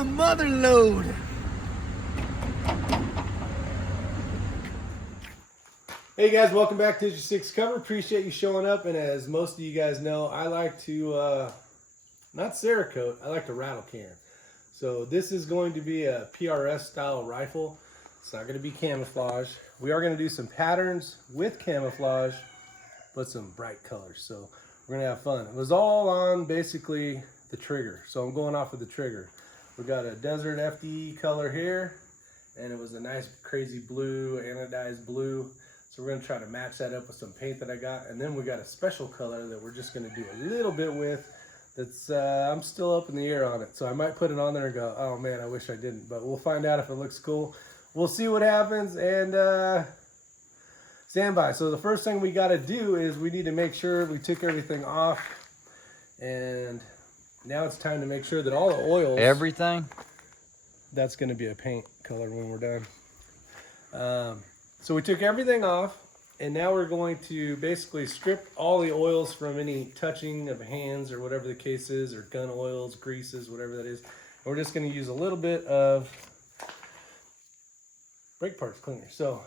the mother load. Hey guys, welcome back to Issue 6 Cover. Appreciate you showing up. And as most of you guys know, I like to, not Cerakote, I like to rattle can. So this is going to be a PRS style rifle. It's not going to be camouflage. We are going to do some patterns with camouflage, but some bright colors. So we're going to have fun. It was all on basically the trigger. So I'm going off of the trigger. We got a desert FDE color here, and it was a nice crazy blue, anodized blue. So we're going to try to match that up with some paint that I got. And then we got a special color that we're just going to do a little bit with. That's I'm still up in the air on it. So I might put it on there and go, oh man, I wish I didn't. But we'll find out if it looks cool. We'll see what happens and stand by. So the first thing we got to do is we need to make sure we took everything off. And now it's time to make sure that all the oils. Everything? That's going to be a paint color when we're done. So we took everything off. And now we're going to basically strip all the oils from any touching of hands or whatever the case is, or gun oils, greases, whatever that is. And we're just going to use a little bit of brake parts cleaner. So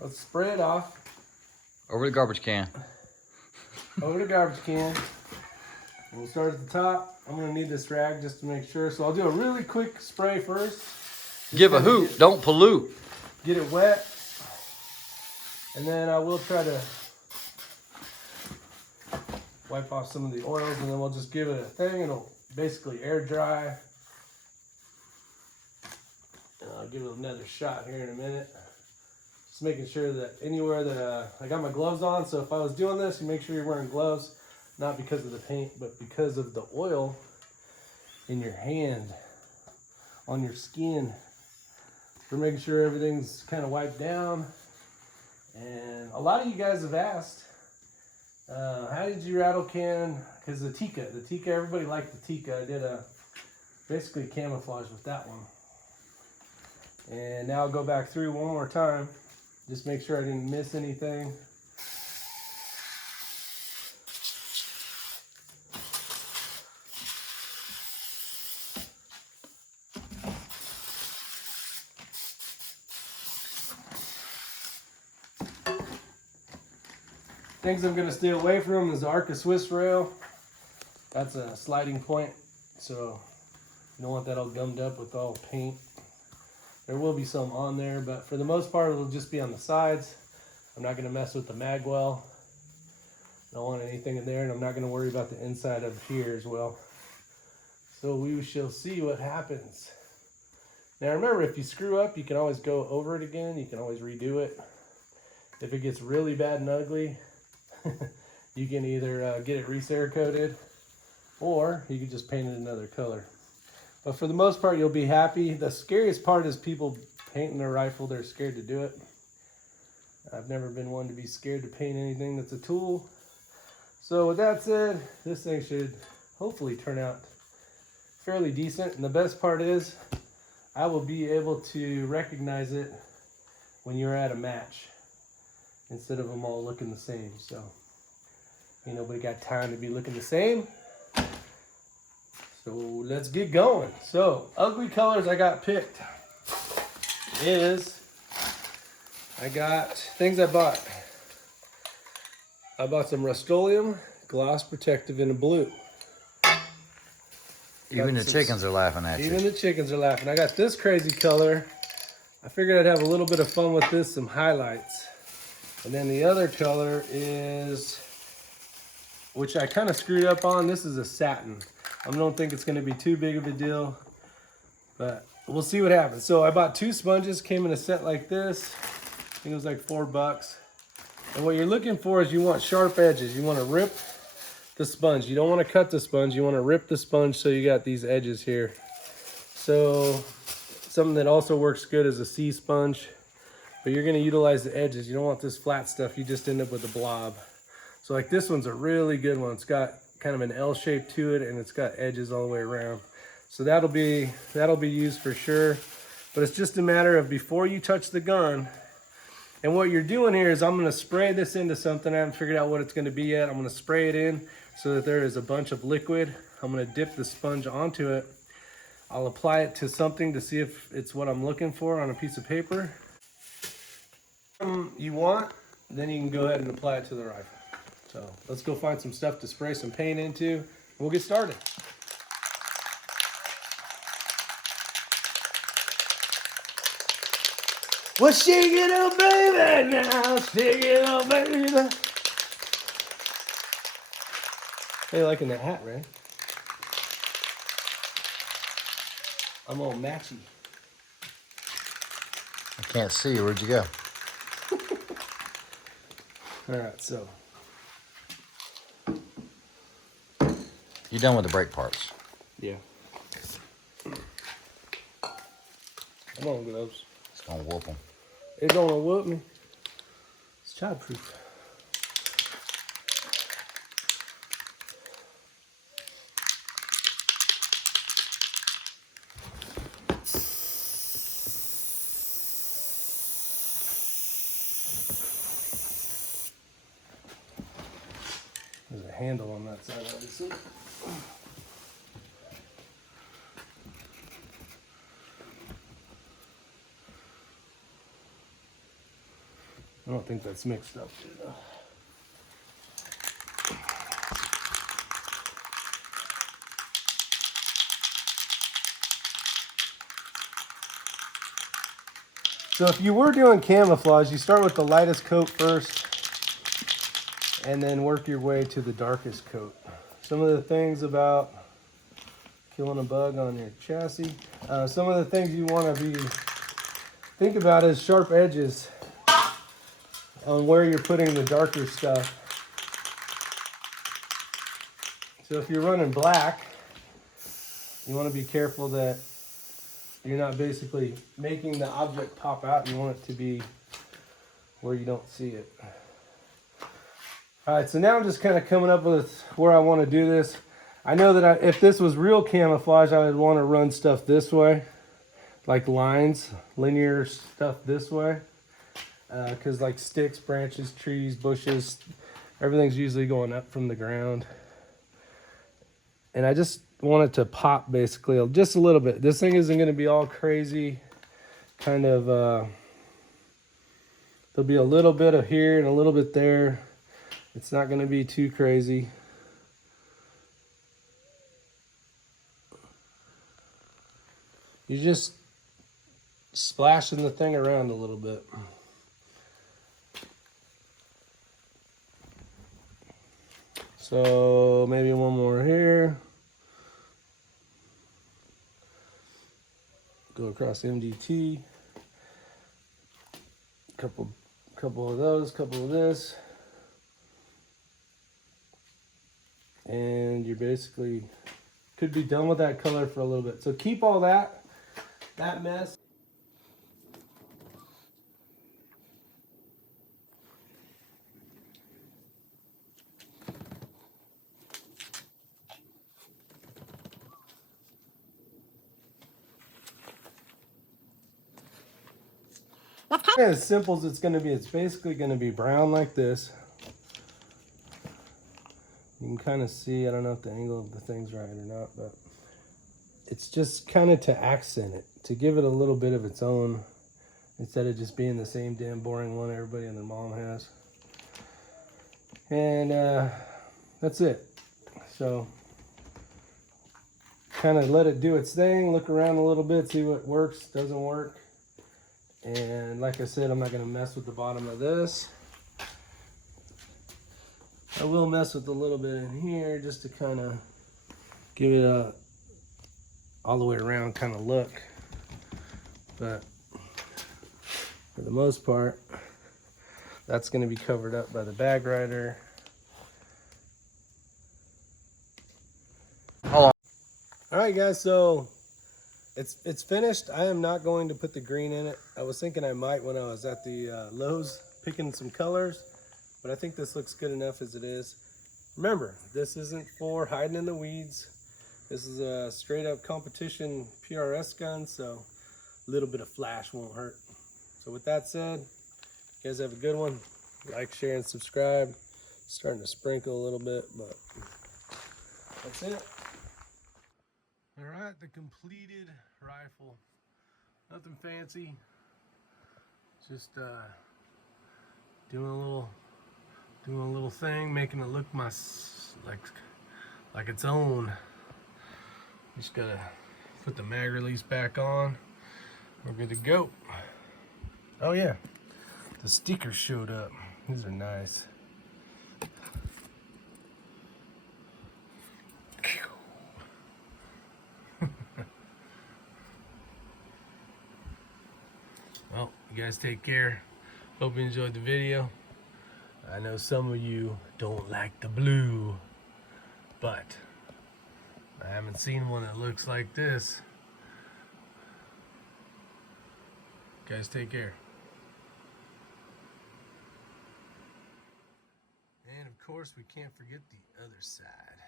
let's spray it off. Over the garbage can. Over the garbage can. We'll start at the top. I'm going to need this rag just to make sure. So I'll do a really quick spray first. Give a hoot. Don't pollute. Get it wet. And then I will try to wipe off some of the oils, and then we'll just give it a thing. It'll basically air dry. And I'll give it another shot here in a minute. Just making sure that anywhere that I got my gloves on. So if I was doing this, you make sure you're wearing gloves, not because of the paint, but because of the oil in your hand, on your skin. We're making sure everything's kind of wiped down. And a lot of you guys have asked, how did you rattle can? Because the Tika, everybody liked the Tika. I did basically camouflage with that one. And now I'll go back through one more time. Just make sure I didn't miss anything. Things I'm going to stay away from is the Arca Swiss rail. That's a sliding point, so you don't want that all gummed up with all paint. There will be some on there, but for the most part it'll just be on the sides. I'm not going to mess with the mag well. Don't want anything in there, and I'm not going to worry about the inside of here as well. So we shall see what happens. Now remember, if you screw up, you can always go over it again. You can always redo it. If it gets really bad and ugly, you can either get it re-Cerakoted, or you can just paint it another color. But for the most part, you'll be happy. The scariest part is people painting their rifle. They're scared to do it. I've never been one to be scared to paint anything that's a tool. So with that said, this thing should hopefully turn out fairly decent. And the best part is I will be able to recognize it when you're at a match, instead of them all looking the same. So ain't nobody got time to be looking the same. So let's get going. So ugly colors I got picked is, I got things I bought. I bought some Rust-Oleum Gloss Protective in a blue. Even the chickens are laughing at you. Even the chickens are laughing. I got this crazy color. I figured I'd have a little bit of fun with this, some highlights. And then the other color is, which I kind of screwed up on, this is a satin. I don't think it's going to be too big of a deal, but we'll see what happens. So I bought 2 sponges, came in a set like this. I think it was like $4. And what you're looking for is you want sharp edges. You want to rip the sponge. You don't want to cut the sponge. You want to rip the sponge so you got these edges here. So something that also works good is a C sponge. But you're going to utilize the edges. You don't want this flat stuff. You just end up with a blob. So like this one's a really good one. It's got kind of an L shape to it, and it's got edges all the way around. So that'll be used for sure. But it's just a matter of before you touch the gun. And what you're doing here is I'm going to spray this into something. I haven't figured out what it's going to be yet. I'm going to spray it in so that there is a bunch of liquid. I'm going to dip the sponge onto it. I'll apply it to something to see if it's what I'm looking for on a piece of paper. You want, then you can go ahead and apply it to the rifle. So let's go find some stuff to spray some paint into. We'll get started. Well, shake it up, baby, now. Shake it up, baby. How you liking that hat, Ray? I'm all matchy. I can't see. Where'd you go? All right, so. You done with the brake parts? Yeah. Come on, gloves. It's gonna whoop them. It's gonna whoop me. It's childproof. There's a handle on that side, obviously. I don't think that's mixed up. So if you were doing camouflage, you start with the lightest coat first and then work your way to the darkest coat. Some of the things about killing a bug on your chassis. Some of the things you want to think about is sharp edges on where you're putting the darker stuff. So if you're running black, you want to be careful that you're not basically making the object pop out. You want it to be where you don't see it. All right, so now I'm just kind of coming up with where I want to do this. I know that if this was real camouflage, I would want to run stuff this way, like lines, linear stuff this way. Because like sticks, branches, trees, bushes, everything's usually going up from the ground. And I just want it to pop basically just a little bit. This thing isn't going to be all crazy. Kind of, there'll be a little bit of here and a little bit there. It's not going to be too crazy. You're just splashing the thing around a little bit. So maybe one more here. Go across MDT. Couple of those, couple of this. And you're basically could be done with that color for a little bit. So keep all that mess. As simple as it's going to be, it's basically going to be brown like this. You can kind of see, I don't know if the angle of the thing's right or not, but it's just kind of to accent it, to give it a little bit of its own, instead of just being the same damn boring one everybody and their mom has. And that's it. So kind of let it do its thing, look around a little bit, see what works, doesn't work. And like I said, I'm not going to mess with the bottom of this. I will mess with a little bit in here just to kind of give it a all the way around kind of look. But for the most part, that's going to be covered up by the bag rider. Hold on. All right, guys, so it's finished. I am not going to put the green in it. I was thinking I might when I was at the Lowe's picking some colors, but I think this looks good enough as it is. Remember, this isn't for hiding in the weeds. This is a straight up competition PRS gun, so a little bit of flash won't hurt. So with that said, you guys have a good one. Like, share, and subscribe. Starting to sprinkle a little bit, but that's it. All right, the completed rifle. Nothing fancy. Just doing a little thing, making it look like its own. Just gotta put the mag release back on. We're good to go. Oh yeah, the stickers showed up. These are nice. Well, you guys take care. Hope you enjoyed the video. I know some of you don't like the blue, but I haven't seen one that looks like this. Guys, take care. And of course, we can't forget the other side.